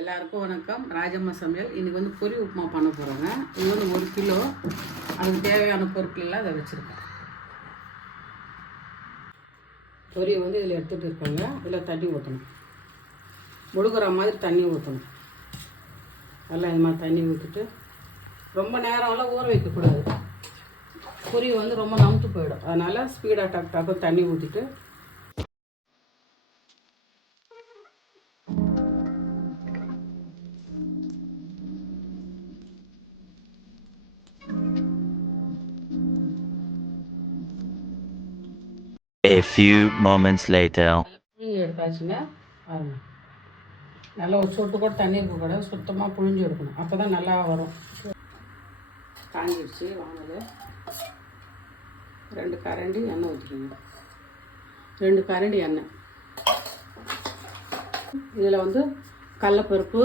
எல்லாருக்கும் வணக்கம். ராஜம்மா சமையல். இன்றைக்கி வந்து பொரி உப்புமா பண்ண போகிறோங்க. இது வந்து 1 கிலோ. அதுக்கு தேவையான பொருட்கள் எல்லாம் அதை வச்சுருக்கேன். பொரியை வந்து இதில் எடுத்துகிட்டு இருக்காங்க. இதில் தண்ணி ஊற்றணும். முழுகிற மாதிரி தண்ணி ஊற்றணும். நல்லா இது மாதிரி தண்ணி ஊற்றிட்டு ரொம்ப நேரம்லாம் ஊற வைக்கக்கூடாது. பொரி வந்து ரொம்ப நமுத்து போயிடும். அதனால் ஸ்பீடாக டக்கு தண்ணி ஊற்றிட்டு A few moments later. புழிஞ்சு எடுத்தாச்சுங்க. பாருங்கள், நல்லா ஒரு சொட்டு கூட தண்ணி இருக்கக்கூடாது. சுத்தமாக புழிஞ்சு எடுக்கணும். அப்போ தான் நல்லா வரும். காஞ்சிடுச்சு. வானது 2 கரண்டி எண்ணெய் ஊற்றிக்கோங்க. 2 கரண்டி எண்ணெய். இதில் வந்து கடலைப்பருப்பு,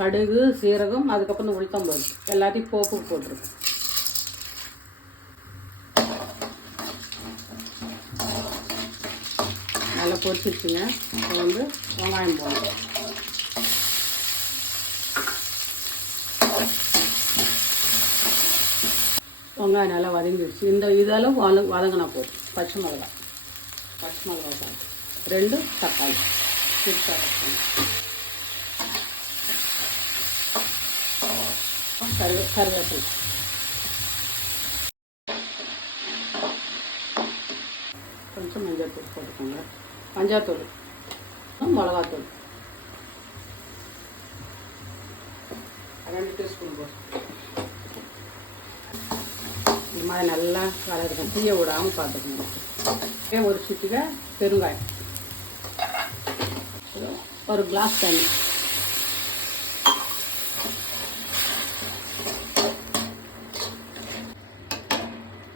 கடுகு, சீரகம், அதுக்கப்புறம் உளுத்தம்பருப்பு எல்லாத்தையும் போட்டுருக்கோம். நல்லா பொரிச்சிருச்சுங்க. இப்போ வந்து வெங்காயம் போடணும். வெங்காயம் நல்லா வதங்கிடுச்சு. இந்த இதெல்லாம் வதங்கினா போதும். பச்சை மிளகாய் தான் 2 தக்காளி கருவேப்பிலை, கொஞ்சம் மஞ்சள்தூள் போட்டுக்கோங்க. மஞ்சள்தூள், மிளகாத்தூள் 2 டீஸ்பூன் போட்டு இந்த மாதிரி நல்லா வளர்க்கணும். தீய விடாமல் பார்த்துக்கணும். ஒரு சிட்டிகை பெருங்காயம், ஒரு கிளாஸ் தண்ணி.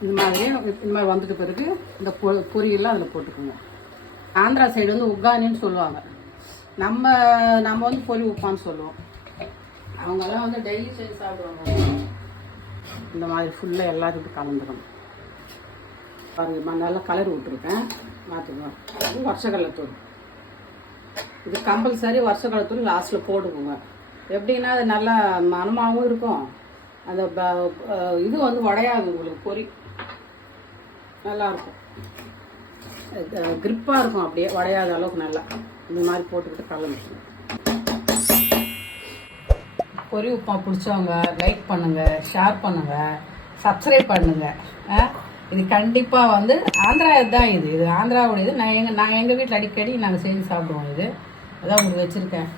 இந்த மாதிரி வந்துட்டு பிறகு இந்த பொரியெல்லாம் அதில் போட்டுக்கோங்க. ஆந்திரா சைடு வந்து உக்கானின்னு சொல்லுவாங்க. நம்ம வந்து பொரி உப்பான்னு சொல்லுவோம். அவங்கெல்லாம் வந்து டெய்லி செஞ்சு சாப்பிடுவாங்க. இந்த மாதிரி ஃபுல்லாக எல்லாத்துக்கும் கலந்துக்கணும். பாருங்க, நல்லா கலர் விட்டுருக்கேன். பார்த்துக்கோங்க. அது வருஷக்கடலைத்தூள். இது கம்பல்சரி வருஷக்கடலைத்தூள் லாஸ்ட்டில் போட்டுக்கோங்க. எப்படின்னா அது நல்லா மனமாகவும் இருக்கும். அந்த இது வந்து உடையாது. உங்களுக்கு பொரி நல்லாயிருக்கும். கிரிப்பாக இருக்கும். அப்படியே உடையாத அளவுக்கு நல்லா இந்த மாதிரி போட்டுக்கிட்டு கலந்துக்கணும். பொரி உப்புமா பிடிச்சவங்க லைக் பண்ணுங்கள், ஷேர் பண்ணுங்கள், சப்ஸ்கிரைப் பண்ணுங்கள். இது கண்டிப்பாக வந்து ஆந்திரா தான். இது ஆந்திராவுடைய இது. நான் எங்கள் வீட்டில் அடிக்கடி நாங்கள் செஞ்சு சாப்பிடுவோம். இது அதான் உங்களுக்கு வச்சுருக்கேன்.